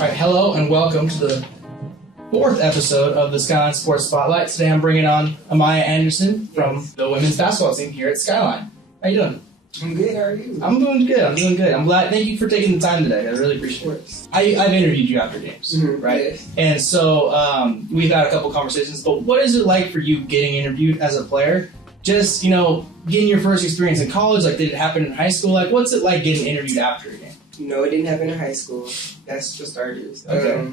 All right, hello and welcome to the fourth episode of the Skyline Sports Spotlight. Today I'm bringing on Imaya Anderson from the women's basketball team here at Skyline. How you doing? I'm good. How are you? I'm doing good. I'm glad. Thank you for taking the time today. I really appreciate it. I've interviewed you after games, right? Yes. And so we've had a couple conversations. But what is it like for you getting interviewed as a player? Just, getting your first experience in college. Like, did it happen in high school? Like, what's it like getting interviewed after a game? No, it didn't happen in high school. That's for starters. Okay.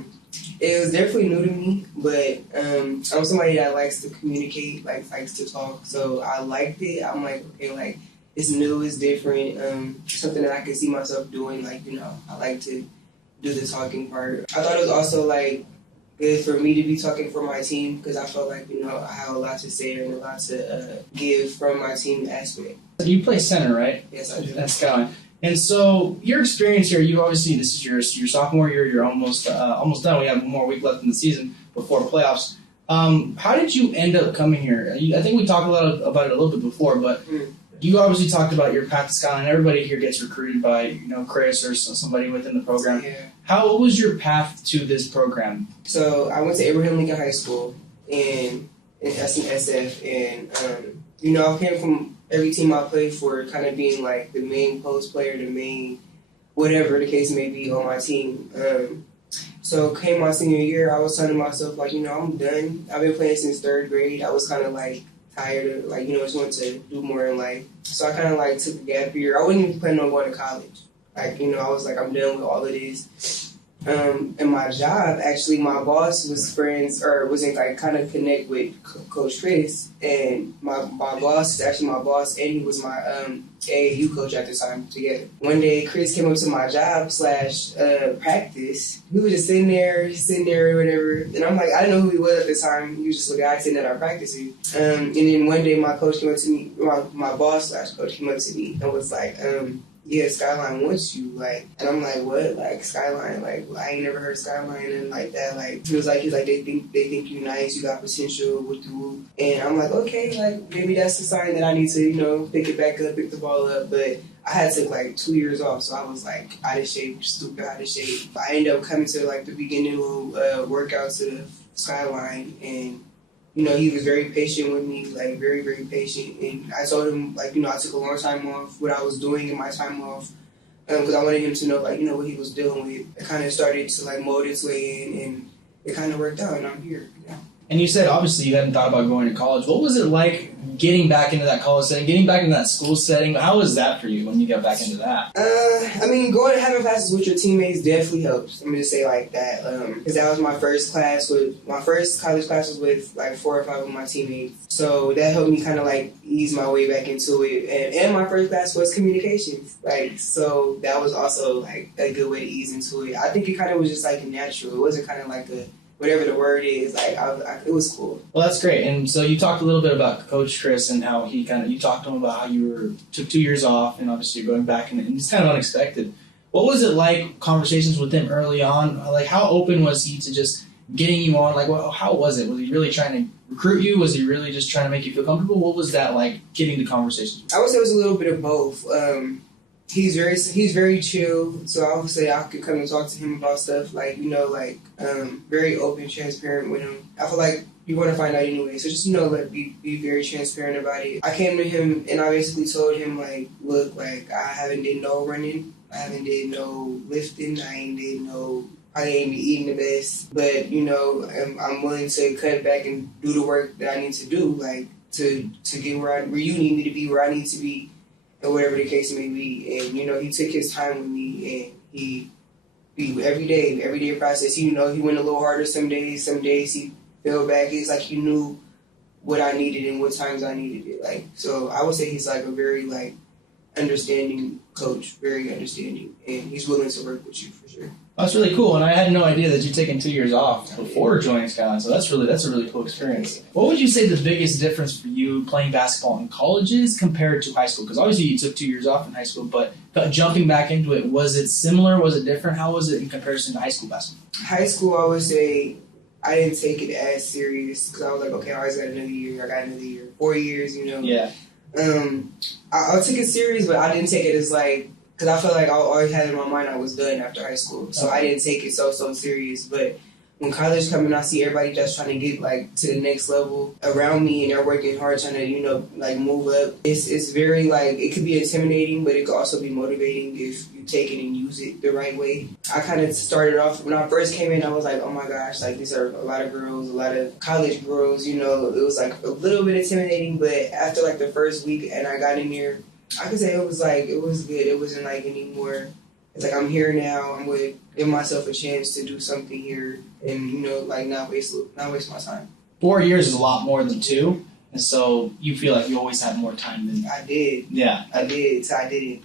It was definitely new to me, but I'm somebody that likes to communicate, likes to talk. So I liked it. I'm like, okay, it's new, it's different. Something that I can see myself doing. I like to do the talking part. I thought it was also good for me to be talking for my team because I felt like I have a lot to say and a lot to give from my team aspect. You play center, right? Yes, I do. That's Skyline. And so your experience here, you obviously, this is your sophomore year. You're almost done. We have one more week left in the season before playoffs. How did you end up coming here? I think we talked about it a little bit before, but you obviously talked about your path to Skyline. Everybody here gets recruited by Chris or somebody within the program. Yeah. What was your path to this program? So I went to Abraham Lincoln High School in SNSF, and I came from every team I played for, kind of being the main post player, the main whatever the case may be on my team. So came my senior year, I was telling myself I'm done. I've been playing since third grade. I was kind of tired of just wanted to do more in life. So I kind of took a gap year. I wasn't even planning on going to college. I was I'm done with all of this. And my job, actually, my boss was friends, or was in kind of connect with Coach Chris, and my boss is actually my boss, and he was my AAU coach at the time together. One day, Chris came up to my job / practice. He was just sitting there, or whatever, and I'm I didn't know who he was at the time. He was just a guy sitting at our practicing. And then one day, my coach came up to me, my boss / coach came up to me and was yeah, Skyline wants you, and I'm what? Skyline, I ain't never heard Skyline and that. He's like, they think you nice, you got potential with the whoop. And I'm okay, maybe that's a sign that I need to, pick it back up, pick the ball up. But I had to 2 years off, so I was out of shape, stupid out of shape. I ended up coming to the beginning workout to the Skyline, and he was very patient with me, very, very patient. And I told him, I took a long time off, what I was doing in my time off, because I wanted him to know, what he was dealing with. It kind of started to, mold its way in, and it kind of worked out, and I'm here. Yeah. And you said, obviously, you hadn't thought about going to college. What was it like getting back into that college setting, getting back into that school setting? How was that for you when you got back into that? Going and having classes with your teammates definitely helps. Let me just say that. Because that was my first class my first college class was with 4 or 5 of my teammates. So that helped me kind of ease my way back into it. And my first class was communications. So that was also a good way to ease into it. I think it kind of was just natural. It wasn't kind of a whatever the word is, it was cool. Well, that's great. And so you talked a little bit about Coach Chris and how you talked to him about how you took 2 years off and obviously you're going back and it's kind of unexpected. What was it like, conversations with him early on? How open was he to just getting you on? How was it? Was he really trying to recruit you? Was he really just trying to make you feel comfortable? What was that like, getting the conversations? I would say it was a little bit of both. He's very chill, so I would say I could come and talk to him about stuff, very open, transparent with him. I feel you want to find out anyway, so just, be very transparent about it. I came to him and I basically told him, look, I haven't did no running, I haven't did no lifting, I ain't been eating the best, but, I'm willing to cut back and do the work that I need to do, to get where you need me to be, where I need to be, or whatever the case may be. And, he took his time with me, and he every day process. He went a little harder some days he fell back. It's he knew what I needed and what times I needed it. So I would say he's a very, understanding coach, very understanding, and he's willing to work with you for sure. That's really cool, and I had no idea that you'd taken 2 years off before joining Skyline, so that's a really cool experience. What would you say the biggest difference for you playing basketball in college is compared to high school? Because obviously you took 2 years off in high school, but jumping back into it, was it similar? Was it different? How was it in comparison to high school basketball? High school, I would say I didn't take it as serious because I was okay, I always got another year, 4 years, Yeah. I took it serious, but I didn't take it as because I feel like I always had in my mind I was done after high school, so I didn't take it so serious. But when college coming, I see everybody just trying to get like to the next level around me, and they're working hard trying to like move up. It's very like it could be intimidating, but it could also be motivating if you take it and use it the right way. I kind of started off when I first came in. I was like, oh my gosh, like these are a lot of girls, a lot of college girls. It was like a little bit intimidating, but after like the first week and I got in here, I could say it was good. It wasn't like anymore. It's like I'm here now. I'm going to give myself a chance to do something here and, like not waste my time. 4 years is a lot more than 2. And so you feel like you always had more time than... I did. Yeah. I did. So I did it.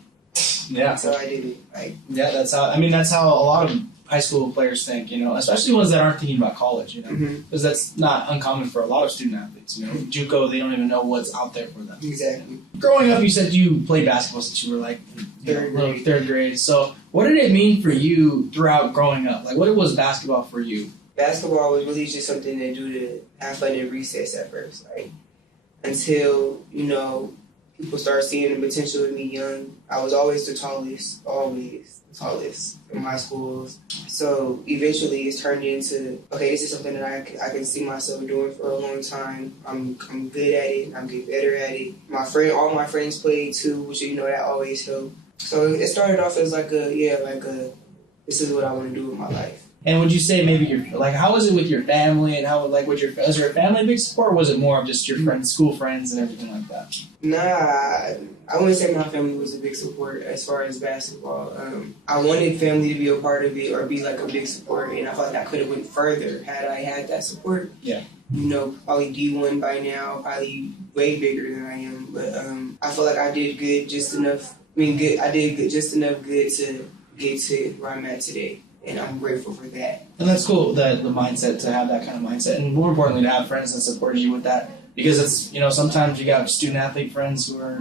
Yeah. So I did it. That's how a lot of high school players think, especially ones that aren't thinking about college, because that's not uncommon for a lot of student athletes. JUCO, they don't even know what's out there for them. Exactly. Growing up, you said you played basketball since you were like third grade. So what did it mean for you throughout growing up? Like, what was basketball for you? Basketball was really just something to do to have fun in recess at first, until, people started seeing the potential in me young. I was always the tallest, in my schools. So eventually it's turned into, okay, this is something that I can see myself doing for a long time. I'm good at it. I'm getting better at it. All my friends played too, which, that always helped. So it started off as this is what I want to do with my life. And would you say maybe how was it with your family and how was your family a big support, or was it more of just your friends, school friends and everything like that? Nah, I wouldn't say my family was a big support as far as basketball. I wanted family to be a part of it or be like a big support, and I felt like I could have went further had I had that support. Yeah. Probably D1 by now, probably way bigger than I am. But I feel like I did good, just enough. I did good, just enough good to get to where I'm at today. And I'm grateful for that. And that's cool, the mindset, to have that kind of mindset. And more importantly, to have friends that supported you with that. Because it's, sometimes you got student-athlete friends who are,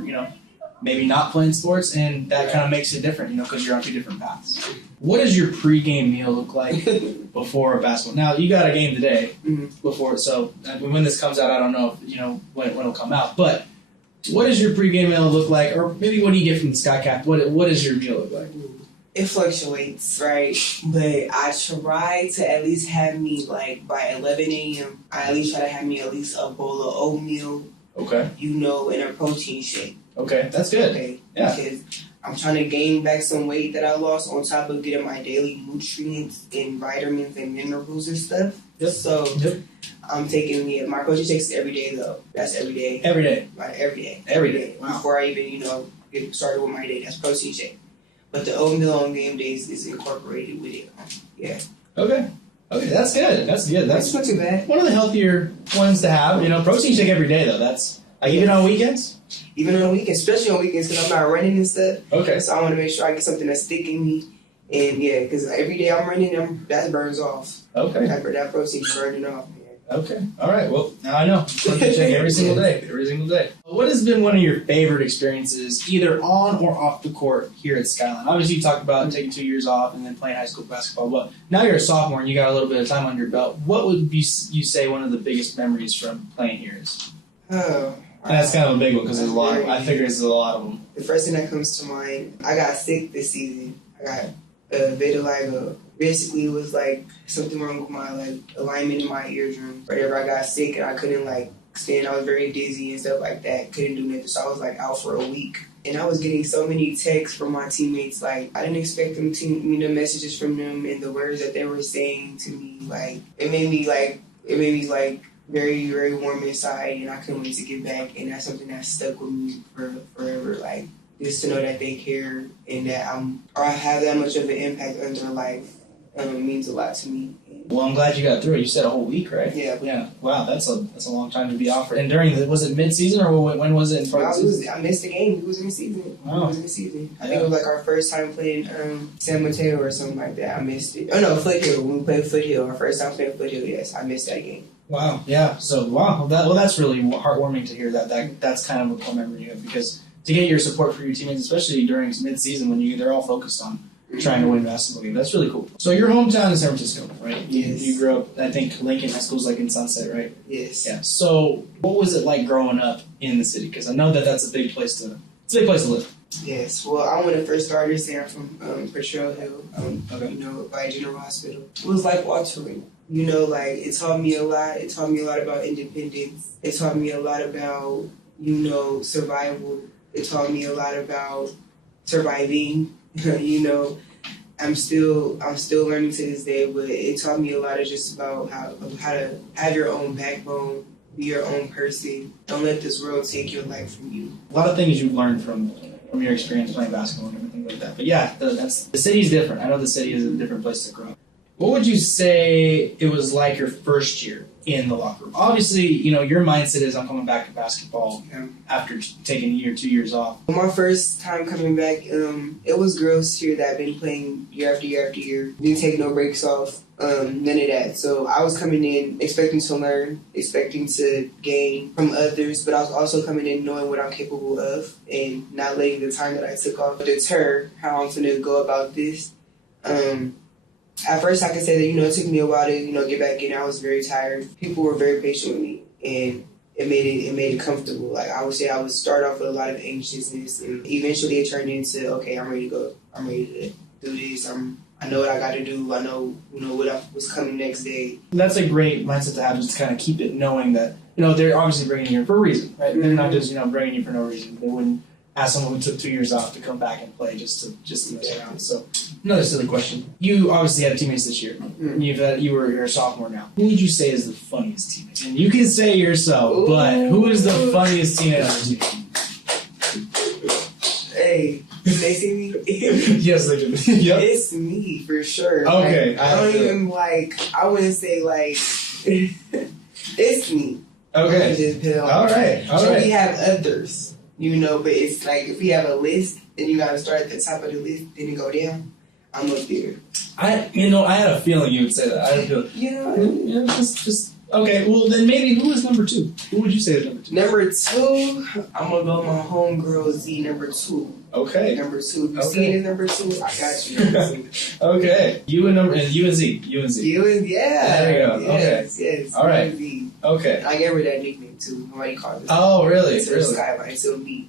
maybe not playing sports, and that kind of makes it different, because you're on 2 different paths. What does your pregame meal look like before a basketball? Now, you got a game today before, so when this comes out, I don't know if, when it'll come out. But what does your pregame meal look like? Or maybe what do you get from the Skycap? What does your meal look like? It fluctuates, right? But I try to at least have me, by 11 a.m., I at least try to have me at least a bowl of oatmeal. Okay. And a protein shake. Okay, that's good. Okay. Yeah. Because I'm trying to gain back some weight that I lost on top of getting my daily nutrients and vitamins and minerals and stuff. Yep. So I'm taking my protein shakes every day, though. That's every day. Every day? Every day. Every day. Wow. Before I even, get started with my day. That's protein shake. But the oatmeal on game days is incorporated with it. Yeah. Okay, that's good. That's not too bad. One of the healthier ones to have. Protein shake every day, though. That's even on weekends? Even on weekends, especially on weekends, because I'm not running and stuff. Okay. So I want to make sure I get something that's sticking me. And because every day I'm running, that burns off. Okay. That protein's burning off. Okay. All right. Well, now I know. Protein shake every single day. Every single day. What has been one of your favorite experiences, either on or off the court here at Skyline? Obviously, you talked about taking 2 years off and then playing high school basketball. But now you're a sophomore and you got a little bit of time under your belt. What would you say one of the biggest memories from playing here is? Oh. And that's kind of a big one because there's a lot. I figure there's a lot of them. The first thing that comes to mind, I got sick this season. I got vitiligo. Basically, it was something wrong with my alignment in my eardrum. Whenever I got sick and I couldn't stand, I was very dizzy and stuff like that. Couldn't do nothing, so I was out for a week. And I was getting so many texts from my teammates. I didn't expect them to the messages from them and the words that they were saying to me. It made me very, very warm inside, and I couldn't wait to get back. And that's something that stuck with me forever. Just to know that they care and that I have that much of an impact on their life means a lot to me. Well, I'm glad you got through it. You said a whole week, right? Yeah. Yeah. Wow, that's a long time to be off. And was it mid-season or when was it? I missed the game. It was in the season. Wow. It was in the season. I think it was our first time playing San Mateo or something like that. I missed it. Oh no, Foothill. When we played Foothill, our first time playing Foothill. Yes, I missed that game. Wow. Yeah. So that's really heartwarming to hear that. That's kind of a cool memory you have, because to get your support for your teammates, especially during mid-season when they're all focused on trying to win basketball game. That's really cool. So your hometown is San Francisco, right? Yes. You grew up, I think Lincoln High School is in Sunset, right? Yes. Yeah. So what was it like growing up in the city? Because I know that's a big place to live. Yes. Well, I'm one of the first starters. Say I'm from Potrero Hill. Okay. You know, by General Hospital. It was like watering. You know, like it taught me a lot. It taught me a lot about independence. It taught me a lot about, you know, survival. It taught me a lot about surviving. You know, I'm still learning to this day, but it taught me a lot of just about how to have your own backbone, be your own person. Don't let this world take your life from you. A lot of things you've learned from your experience playing basketball and everything like that. But yeah, the city's different. I know the city is a different place to grow up. What would you say it was like your first year in the locker room? Obviously, you know, your mindset is I'm coming back to basketball after taking a year, 2 years off. My first time coming back, it was girls here that I've been playing year after year after year. Didn't take no breaks off, none of that. So I was coming in expecting to learn, expecting to gain from others, but I was also coming in knowing what I'm capable of and not letting the time that I took off deter how I'm going to go about this. At first, I can say that, you know, it took me a while to, you know, get back in. I was very tired. People were very patient with me, and it made it comfortable. Like, I would say I would start off with a lot of anxiousness, and eventually it turned into, okay, I'm ready to go. I'm ready to do this. I know what I got to do. I know, you know, what's coming next day. That's a great mindset to have, just to kind of keep it knowing that, you know, they're obviously bringing you here for a reason, right? Mm-hmm. They're not just, you know, bringing you for no reason. They wouldn't ask someone who took 2 years off to come back and play just to mess around. So, another silly question. You obviously have teammates this year. Mm-hmm. You're a sophomore now. Who would you say is the funniest teammate? And you can say yourself, ooh, but who is the funniest teammate on your team? Hey, they see me? Yes, they do. Yep. It's me, for sure. Okay. Like, I don't even, I wouldn't say, it's me. Okay. Just all right. We have others. You know, but it's like if we have a list, then you gotta start at the top of the list, then you go down. I'm up there. I had a feeling you would say that. I had a feeling. Yeah, just okay. Well, then maybe who is number 2? Who would you say is number 2? Number 2, I'm gonna go my homegirl Z. Number 2. Okay. Number 2. You see it as number 2? I got you. Number 2. Okay. You and Z. You and yeah. There you go. Yes, okay. Yes. All right. Z. Okay. I gave her that nickname too. Nobody called her. Oh, really? It's really? Skyline. So me.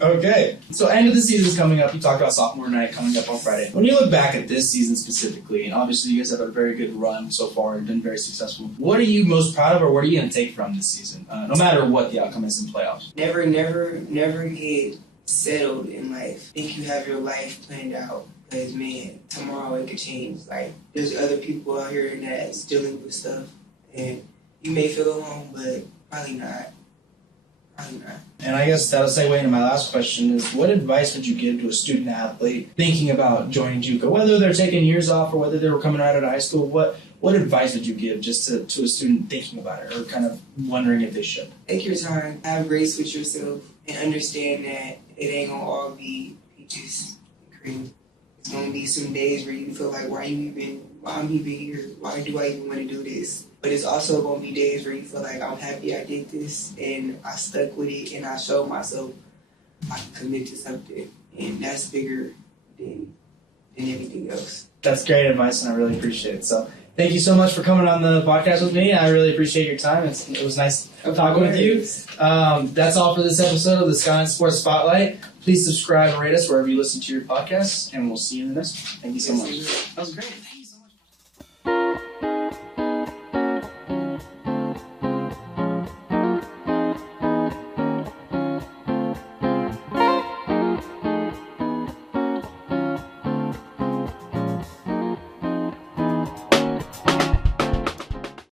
Okay. So end of the season is coming up. You talked about sophomore night coming up on Friday. When you look back at this season specifically, and obviously you guys have a very good run so far and been very successful, what are you most proud of, or what are you going to take from this season, no matter what the outcome is in playoffs? Never get settled in life. Think you have your life planned out. Because, man, tomorrow it could change. Like, there's other people out here that's dealing with stuff, and you may feel alone, but probably not. And I guess that'll segue into my last question is, what advice would you give to a student athlete thinking about joining JUCO, whether they're taking years off or whether they were coming right out of high school? What advice would you give just to a student thinking about it or kind of wondering if they should? Take your time, have grace with yourself, and understand that it ain't gonna all be peaches and cream. It's gonna be some days where you feel like, why I'm even here? Why do I even want to do this? But it's also going to be days where you feel like, I'm happy I did this, and I stuck with it, and I showed myself I can commit to something. And that's bigger than anything else. That's great advice, and I really appreciate it. So thank you so much for coming on the podcast with me. I really appreciate your time. It was nice talking with you. That's all for this episode of the Skyline Sports Spotlight. Please subscribe and rate us wherever you listen to your podcasts, and we'll see you in the next one. Thank you so much. That was great.